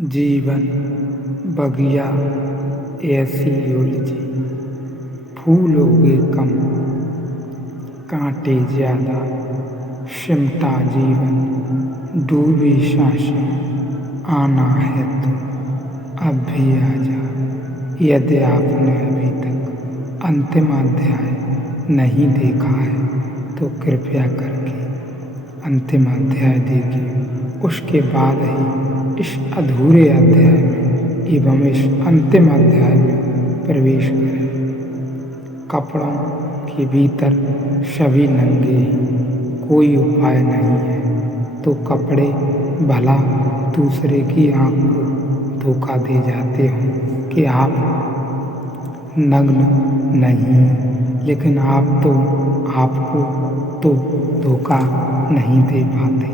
जीवन बगिया ऐसी उलझी, फूल उगे कम, कांटे ज्यादा, सिमटा जीवन, डूबी सांसें, आना है तो अब भी आ जा। यदि आपने अभी तक अंतिम अध्याय नहीं देखा है तो कृपया करके अंतिम अध्याय देखिए। उसके बाद ही इस अधूरे अध्याय में एवं इस अंतिम अध्याय में प्रवेश करें। कपड़ों के भीतर सभी नंगे हैं, कोई उपाय नहीं है तो कपड़े भला दूसरे की आंख को धोखा दे जाते हो कि आप नग्न नहीं हैं, लेकिन आपको तो धोखा नहीं दे पाते,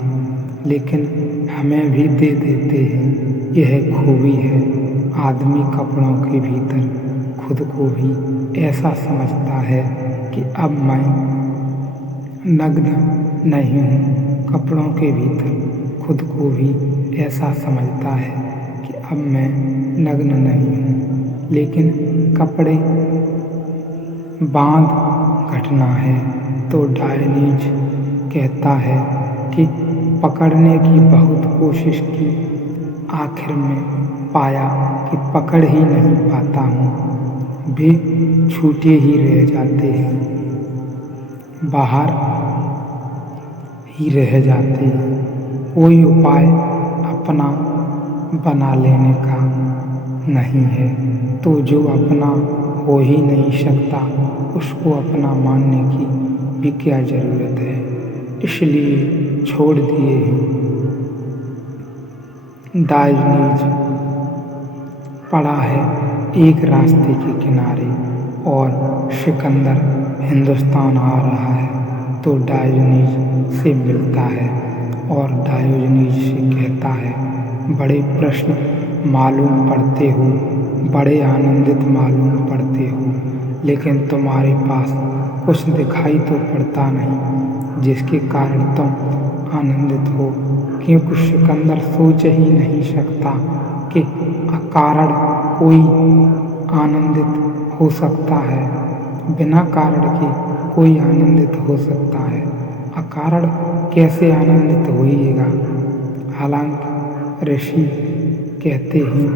लेकिन हमें भी दे देते हैं। यह खूबी है, आदमी कपड़ों के भीतर खुद को भी ऐसा समझता है कि अब मैं नग्न नहीं हूँ। कपड़ों के भीतर खुद को भी ऐसा समझता है कि अब मैं नग्न नहीं हूँ, लेकिन कपड़े बांध घटना है तो डायनीज कहता है कि पकड़ने की बहुत कोशिश की, आखिर में पाया कि पकड़ ही नहीं पाता हूँ। वे छूटे ही रह जाते हैं, बाहर ही रह जाते हैं। कोई उपाय अपना बना लेने का नहीं है, तो जो अपना हो ही नहीं सकता उसको अपना मानने की भी क्या जरूरत है। इसलिए छोड़ दिए हैं। डायोनीज पड़ा है एक रास्ते के किनारे और सिकंदर हिंदुस्तान आ रहा है तो डायोनीज से मिलता है और डायोनीज से कहता है, बड़े प्रश्न मालूम पड़ते हो, बड़े आनंदित मालूम पड़ते हो, लेकिन तुम्हारे पास कुछ दिखाई तो पड़ता नहीं जिसके कारण तुम आनंदित हो, क्योंकि सिकंदर सोच ही नहीं सकता कि अकारण कोई आनंदित हो सकता है, बिना कारण के कोई आनंदित हो सकता है, अकारण कैसे आनंदित होइएगा। हालांकि ऋषि कहते हैं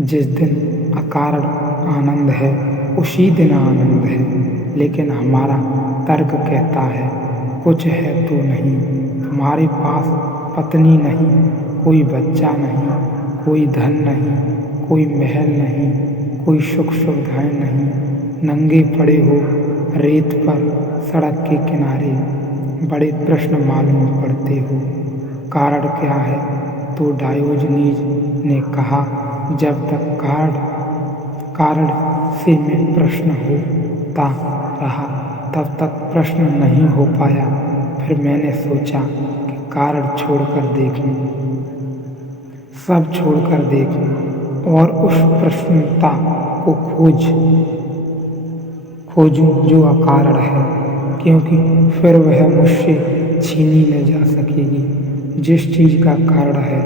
जिस दिन अकारण आनंद है उसी दिन आनंद है, लेकिन हमारा तर्क कहता है कुछ है तो नहीं। तुम्हारे पास पत्नी नहीं, कोई बच्चा नहीं, कोई धन नहीं, कोई महल नहीं, कोई सुख सुविधाएं नहीं, नंगे पड़े हो रेत पर सड़क के किनारे, बड़े प्रश्न मालूम पड़ते हो। कारण क्या है? तो डायोजनीज ने कहा, जब तक कारण से मैं प्रश्न होता रहा तब तक प्रश्न नहीं हो पाया। फिर मैंने सोचा कि कारण छोड़कर देखूं, सब छोड़कर देखूं और उस प्रश्नता को खोजूं जो अकारण है, क्योंकि फिर वह मुझसे छीनी न जा सकेगी। जिस चीज का कारण है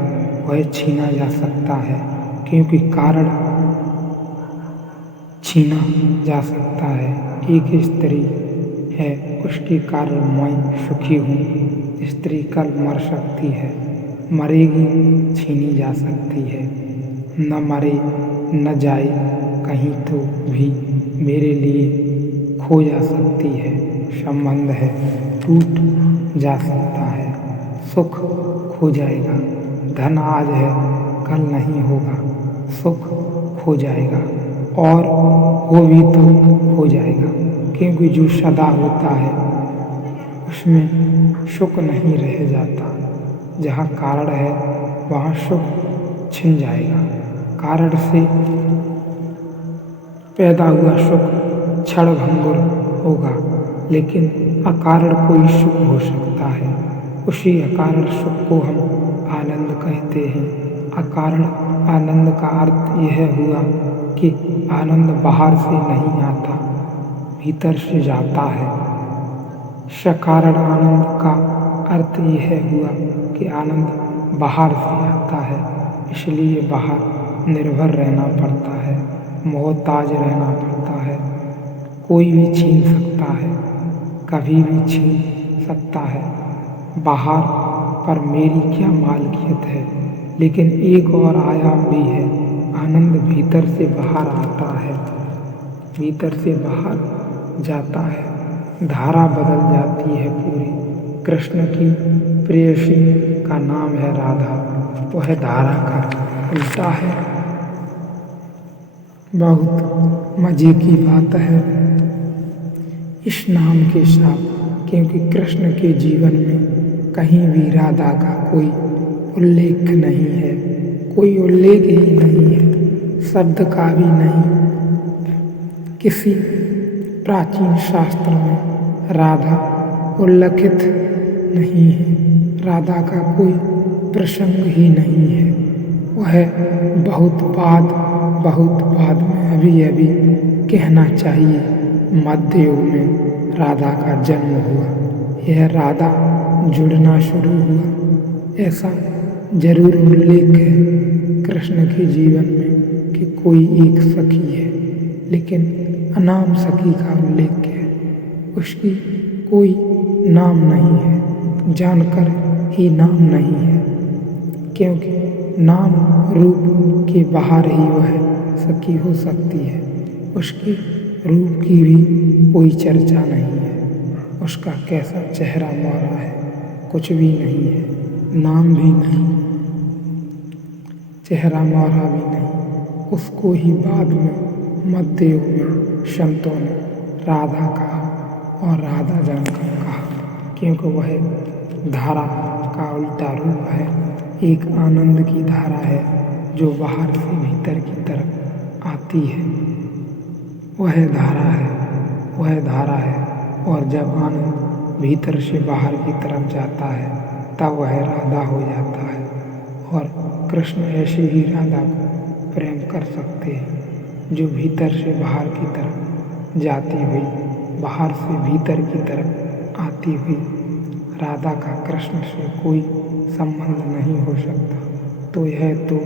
वह छीना जा सकता है, क्योंकि कारण छीना जा सकता है। एक स्त्री है, उसके कारण मैं सुखी हूँ। स्त्री कल मर सकती है, मरेगी, छीनी जा सकती है, न मरे न जाए कहीं तो भी मेरे लिए खो जा सकती है। संबंध है, टूट जा सकता है, सुख खो जाएगा, धन आज है कल नहीं होगा, सुख खो जाएगा और वो भी तो खो जाएगा, क्योंकि जो सदा होता है उसमें सुख नहीं रह जाता। जहाँ कारण है वहाँ सुख छिन जाएगा। कारण से पैदा हुआ सुख क्षणभंगुर होगा, लेकिन अकारण कोई सुख हो सकता है। उसी अकारण सुख को हम आनंद कहते हैं। अकारण आनंद का अर्थ यह हुआ कि आनंद बाहर से नहीं आता, भीतर से जाता है। सकारण आनंद का अर्थ यह हुआ कि आनंद बाहर से आता है, इसलिए बाहर निर्भर रहना पड़ता है, मोहताज रहना पड़ता है। कोई भी छीन सकता है, कभी भी छीन सकता है। बाहर पर मेरी क्या मालकियत है, लेकिन एक और आयाम भी है। आनंद भीतर से बाहर आता है, भीतर से बाहर जाता है, धारा बदल जाती है पूरी। कृष्ण की प्रेयसी का नाम है राधा, वह धारा का उल्टा है। बहुत मजे की बात है इस नाम के साथ, क्योंकि कृष्ण के जीवन में कहीं भी राधा का कोई उल्लेख नहीं है, कोई उल्लेख ही नहीं है, शब्द का भी नहीं। किसी प्राचीन शास्त्र में राधा उल्लेखित नहीं है, राधा का कोई प्रसंग ही नहीं है। वह बहुत बाद में अभी कहना चाहिए मध्य युग में राधा का जन्म हुआ, यह राधा जुड़ना शुरू हुआ, ऐसा जरूर उल्लेख है कृष्ण के जीवन में कि कोई एक सखी है, लेकिन अनाम सखी का उल्लेख है। उसकी कोई नाम नहीं है, जानकर ही नाम नहीं है, क्योंकि नाम रूप के बाहर ही वह सखी हो सकती है। उसके रूप की भी कोई चर्चा नहीं है। उसका कैसा चेहरा मोहरा है, कुछ भी नहीं है, नाम भी नहीं, चेहरा मोहरा भी नहीं। उसको ही बाद में मध्य युग में संतों ने राधा कहा और राधा जानकर कहा, क्योंकि वह धारा का उल्टा रूप है। एक आनंद की धारा है जो बाहर से भीतर की तरफ आती है, वह धारा है, वह धारा है। और जब आनंद भीतर से बाहर की तरफ जाता है तब वह राधा हो जाता है। और कृष्ण ऐसे ही राधा को प्रेम कर सकते हैं जो भीतर से बाहर की तरफ जाती हुई, बाहर से भीतर की तरफ आती हुई। राधा का कृष्ण से कोई संबंध नहीं हो सकता। तो यह तो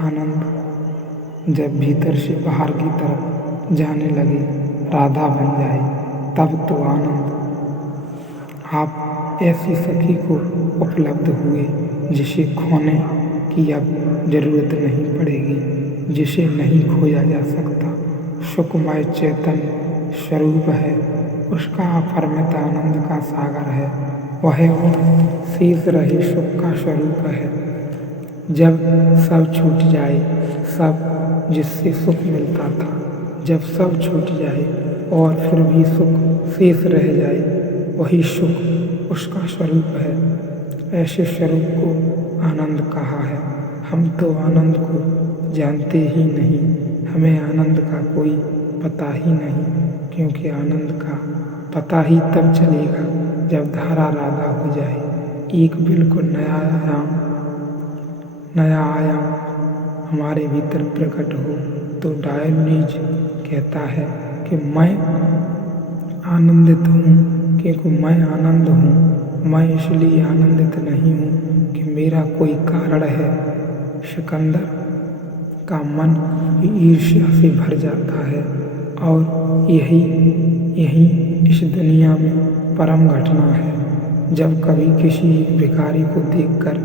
आनंद जब भीतर से बाहर की तरफ जाने लगे, राधा बन जाए, तब तो आनंद। आप ऐसी सखी को उपलब्ध हुए जिसे खोने की अब जरूरत नहीं पड़ेगी, जिसे नहीं खोया जा सकता। सुखमय चैतन्य स्वरूप है, उसका अपरिमित आनंद का सागर है, वह शेष रहे सुख का स्वरूप है। जब सब छूट जाए, सब जिससे सुख मिलता था, जब सब छूट जाए और फिर भी सुख शेष रह जाए, वही सुख उसका स्वरूप है। ऐसे स्वरूप को आनंद कहा है। हम तो आनंद को जानते ही नहीं, हमें आनंद का कोई पता ही नहीं, क्योंकि आनंद का पता ही तब चलेगा जब धारा राधा हो जाए, एक बिल्कुल नया आयाम हमारे भीतर प्रकट हो। तो डायोनीज कहता है कि मैं आनंदित हूँ क्योंकि मैं आनंद हूँ। मैं इसलिए आनंदित नहीं हूँ कि मेरा कोई कारण है। सिकंदर का मन ईर्ष्या से भर जाता है और यही इस दुनिया में परम घटना है। जब कभी किसी भिखारी को देखकर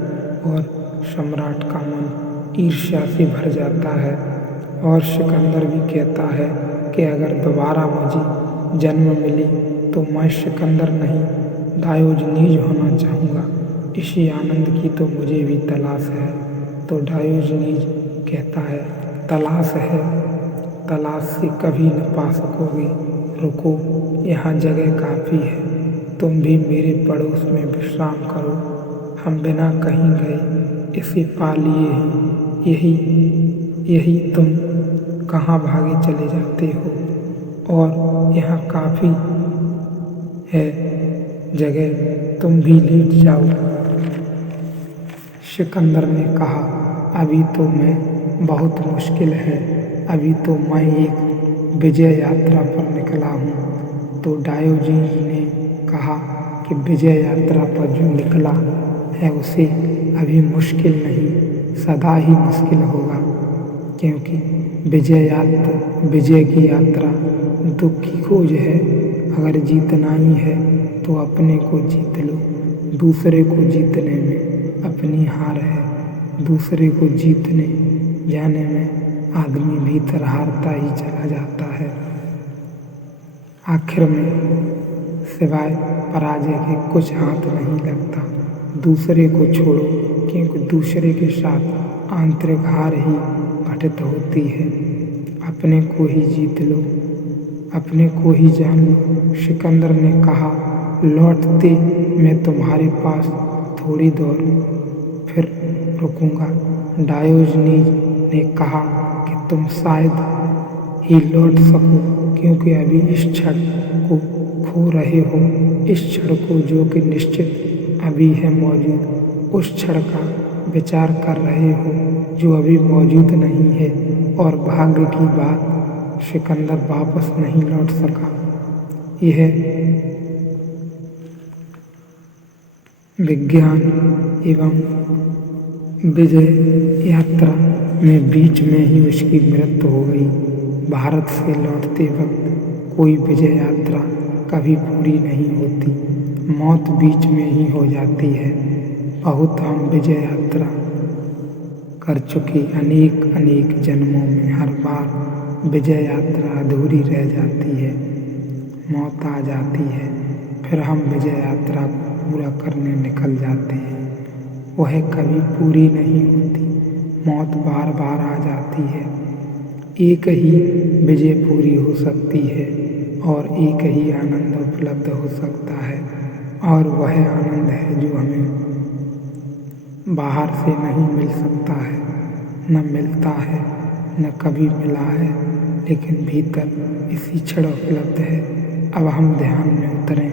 और सम्राट का मन ईर्ष्या से भर जाता है। और सिकंदर भी कहता है कि अगर दोबारा मुझे जन्म मिले तो मैं सिकंदर नहीं, डायोजनीज होना चाहूँगा। इसी आनंद की तो मुझे भी तलाश है। तो डायोजनीज कहता है, तलाश है, तलाश से कभी न पा सकोगे। रुको, यहाँ जगह काफ़ी है, तुम भी मेरे पड़ोस में विश्राम करो। हम बिना कहीं गए इसे पा लिए हैं। यही तुम कहाँ भागे चले जाते हो, और यहाँ काफ़ी है जगह, तुम भी लेट जाओ। सिकंदर ने कहा, अभी तो मैं बहुत मुश्किल है, अभी तो मैं एक विजय यात्रा पर निकला हूँ। तो डायोजनीज ने कहा कि विजय यात्रा पर जो निकला है उसे अभी मुश्किल नहीं, सदा ही मुश्किल होगा, क्योंकि विजय की यात्रा दुख की खोज है। अगर जीतना ही है तो अपने को जीत लो। दूसरे को जीतने में अपनी हार है। दूसरे को जीतने जाने में आदमी भीतर हारता ही चला जाता है। आखिर में सिवाय पराजय के कुछ हाथ नहीं लगता। दूसरे को छोड़ो, क्योंकि दूसरे के साथ आंतरिक हार ही घटित होती है। अपने को ही जीत लो, अपने को ही जान लो। सिकंदर ने कहा, लौटते मैं तुम्हारे पास थोड़ी देर फिर रुकूंगा। डायोजनीज ने कहा कि तुम शायद ही लौट सको, क्योंकि अभी इस क्षण को खो रहे हो। इस क्षण को जो कि निश्चित अभी है मौजूद, उस क्षण का विचार कर रहे हो जो अभी मौजूद नहीं है। और भाग्य की बात, सिकंदर वापस नहीं लौट सका। यह विज्ञान एवं विजय यात्रा में बीच में ही उसकी मृत्यु हो गई। भारत से लौटते वक्त कोई विजय यात्रा कभी पूरी नहीं होती, मौत बीच में ही हो जाती है। बहुत हम विजय यात्रा कर चुके, अनेक जन्मों में हर बार विजय यात्रा अधूरी रह जाती है, मौत आ जाती है, फिर हम विजय यात्रा को पूरा करने निकल जाते हैं। वह कभी पूरी नहीं होती, मौत बार बार आ जाती है। एक ही विजय पूरी हो सकती है और एक ही आनंद उपलब्ध हो सकता है, और वह आनंद है जो हमें बाहर से नहीं मिल सकता है, न मिलता है, न कभी मिला है, लेकिन भीतर इसी क्षण उपलब्ध है। अब हम ध्यान में उतरें